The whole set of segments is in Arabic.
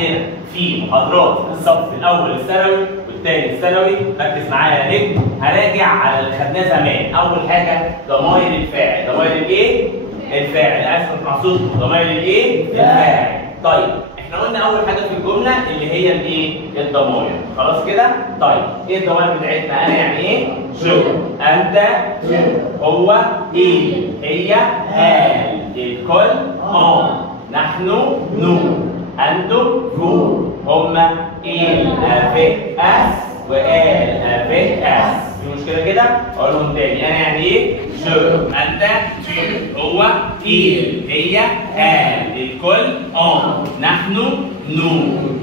عندنا في محاضرات الصف الاول الثانوي والثاني الثانوي، ركز معايا يا نجم، هراجع على اللي خدناه زمان. اول حاجه ضمائر الفاعل، ضمائر الايه؟ الفاعل، اسف محسوس، ضمائر الايه؟ الفاعل. طيب احنا قلنا اول حاجه في الجمله اللي هي الايه؟ الضمائر، خلاص كده؟ طيب ايه الضمائر بتاعتنا؟ انا يعني ايه؟ جو، انت، هو، ايه، هي، هال، الكل، نحن، نو، انتم، فو، هما، il avec us وال avec us. في مشكله كده؟ اقولهم تاني. انا يعني ايه؟ جو، انت، تو، هو، il، هي، هال، الكل، نحن، نو،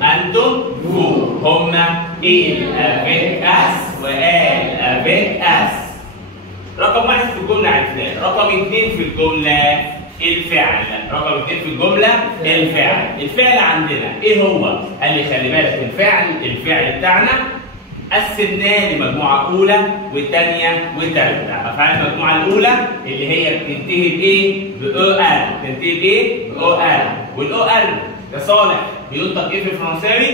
انتم، فو، هما، il avec us وال avec us. رقم واحد في الجمله عرفناه. رقم اثنين في الجمله الفعل. رقم اثنين في الجمله الفعل. الفعل عندنا ايه هو؟ قال لي خلي بالك الفعل بتاعنا قسمناه لمجموعه اولى وثانيه وثالثه. افعال المجموعه الاولى اللي هي بتنتهي بايه؟ باو ار، بتنتهي بايه؟ باو ار. والاو ار يا صالح بينطق ايه في الفرنساوي؟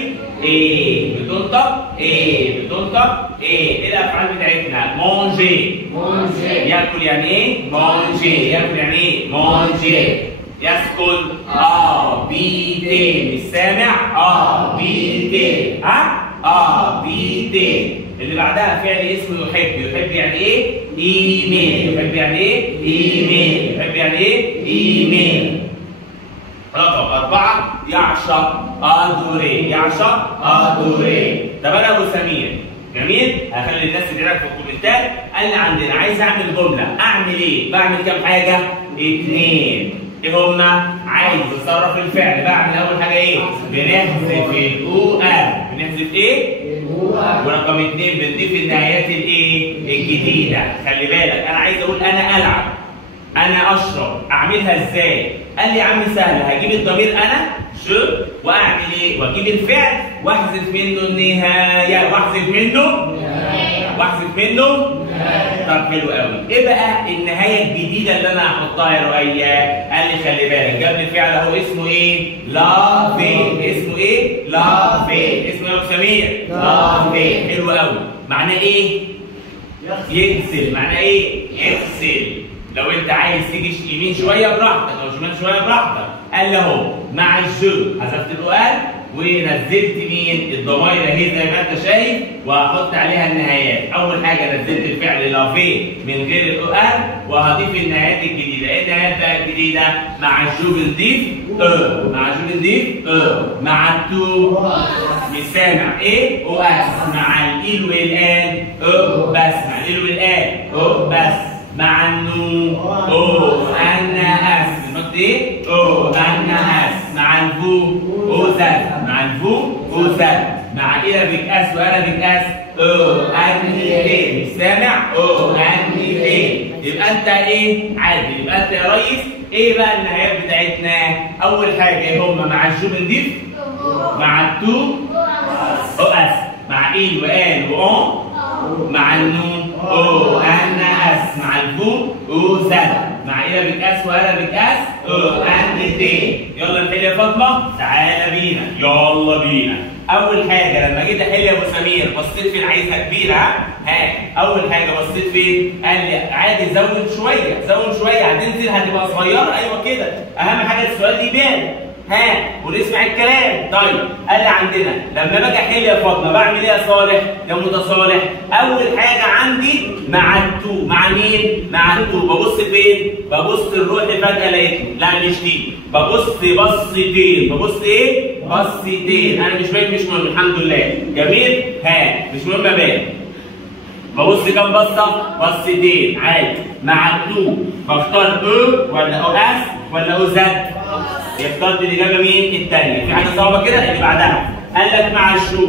ايه، بتنطق ايه، بتنطق ايه. ايه الافعال بتاعتنا؟ مونجي، ياكل يعني ايه؟ مونجي، ياكل يعني ايه؟ مونجي. يسكن بيتي، مش سامع؟ بيتي، بيتي. اللي بعدها فعل اسمه يحب، يحب يعني ايه؟ ايميل، يحب يعني ايه؟ ايميل، يحب يعني ايه؟ ايميل. رقم 4 يعشق، ادوري، يعشق، ادوري. طب انا ابو سمير، جميل؟ هخلي الناس تديرك في الكومنتات. قال لي عندنا عايز اعمل جمله، اعمل ايه؟ بعمل كام حاجه؟ 2. ايه هما؟ عايز اتصرف الفعل، بعمل اول حاجه ايه؟ بنحذف الاو ار، بنحذف ايه؟ ورقم 2 بنضيف النهايات الايه؟ الجديده. خلي بالك انا عايز اقول انا العب، انا اشرب، اعملها ازاي؟ قال لي يا عم سهل، هجيب الضمير انا جو واعمل ايه؟ واجيب الفعل واحذف منه النهايه، واحذف منه طب حلو قوي. ايه بقى النهايه الجديده اللي انا هحطها يا رؤية؟ قال لي خلي بالك جاب لي الفعل اهو اسمه ايه؟ لافي. اسمه ايه؟ لافي. اسمه يا ابو سمير؟ لافي. حلو قوي. معناه ايه؟ يغسل. معناه ايه؟ يغسل. لو انت عايز تيجي يمين شويه براحتك او شمال شويه براحتك. قال لي اهو مع الجو حذفت الاوقات ونزلت مين؟ الضمائر اهي زي ما انت شايف، وهحط عليها النهايات. اول حاجه نزلت الفعل لافي من غير الاوقات وهضيف النهايات الجديده. ايه النهايات بقى الجديده؟ مع الجو بنضيف مع الجو بنضيف مع التو مش سامع ايه؟ او اس. مع الايل والان بس. مع الايل والان بس. مع النو انا اس. نحط ايه؟ انا اس. مع الفو زد. مع الفو زد. مع إيرابيك اس وارابيك اس انهي ايه؟ مش سامع؟ انهي ايه؟ يبقى انت ايه؟ عادي. يبقى انت يا ريس ايه بقى النهايات بتاعتنا؟ اول حاجه ايه هم؟ مع الجو بنضيف مع التو اس. مع ايه وان وان. مع النون انا اس. مع الفو زد. مع إيرابيك اس وارابيك اس انهي. يلا نحل يا فاطمه. تعالى بينا، يلا بينا. اول حاجه لما جيت احل يا ابو سمير بصيت فين؟ عايزها كبيره. اول حاجه بصيت فين؟ قال لي عادي زود شويه هتنزل هتبقى صغيره. ايوه كده، اهم حاجه السؤال يبان. ونسمع الكلام. طيب قال لي عندنا لما باجي احل يا فاطمه بعمل ايه يا صالح؟ يا متصالح؟ اول حاجه عندي مع التو. مع مين؟ مع التو. ببص فين؟ ببص الروح فجاه لقيته. لا مش دي. ببص بصتين. ببص ايه؟ بصتين. انا مش باين، مش مهم، الحمد لله. جميل؟ مش مهم ابان. ببص كام بصه؟ بصتين عادي. مع التو بختار ولا او اس ولا او زد. يختار الاجابه مين؟ الثانيه. في حاجه صعبه كده اللي بعدها. قال لك مع الجو.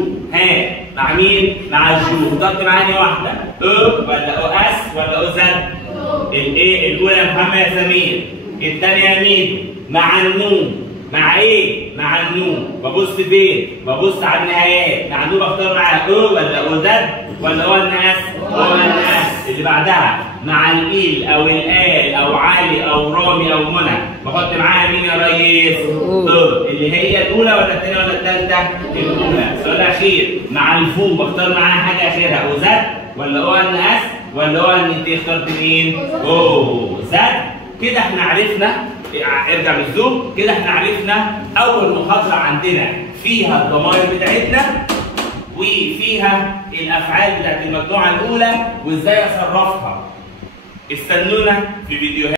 مع مين؟ مع الجو. اخترت معاني واحده ولا او اس ولا او زد. الايه؟ الاولى يا محمد يا سمير. الثانيه يا مين؟ مع النون. مع ايه؟ مع النون. ببص فين؟ ببص على النهايات. مع النون بختار معاها ولا او زد ولا او الناس. او الناس. اللي بعدها مع الإل أو الآل أو علي أو رامي أو منى بحط معاها مين يا ريس؟ اللي هي الأولى ولا الثانية ولا الثالثة؟ الأولى. السؤال الأخير مع الفو بختار معاها حاجة أخيرها أو زد ولا أو أن أس ولا أو أن أنت اخترت مين؟ أو زد. كده احنا عرفنا، ارجع بالزوم، كده احنا عرفنا أول محاضرة عندنا فيها الضمائر بتاعتنا وفيها الافعال بتاعت المجموعه الاولى وازاي اصرفها. استنونا في فيديوهات